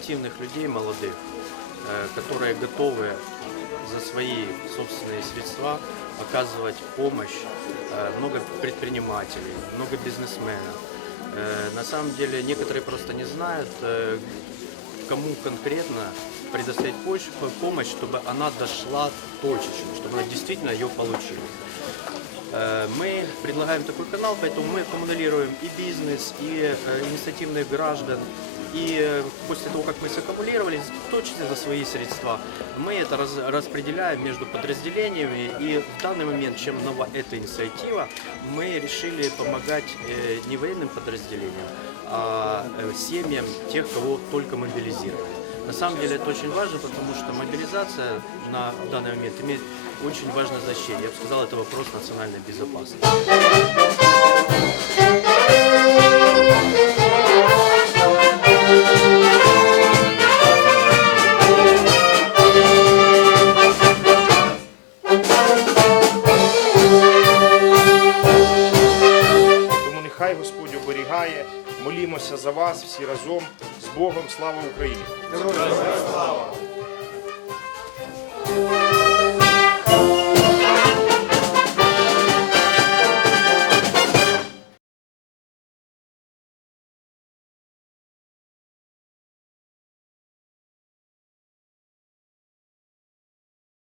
креативных людей, молодых, э, которые готовы за свои собственные средства оказывать помощь э, много предпринимателей, много бизнесменов. Э, на самом деле некоторые просто не знают, кому конкретно предоставить помощь, чтобы она дошла точечно, чтобы она действительно ее получили. Мы предлагаем такой канал, поэтому мы аккумулируем и бизнес, и инициативных граждан, и э, после того, как мы саккумулировали, точно за свои средства, мы это раз- распределяем между подразделениями. И в данный момент, чем нова эта инициатива, мы решили помогать э, не военным подразделениям, а э, семьям тех, кого только мобилизировали. На самом деле это очень важно, потому что мобилизация на данный момент имеет очень важное значение. Я бы сказал, это вопрос национальной безопасности. оберігає. Молімося за вас всі разом. З Богом слава Україні!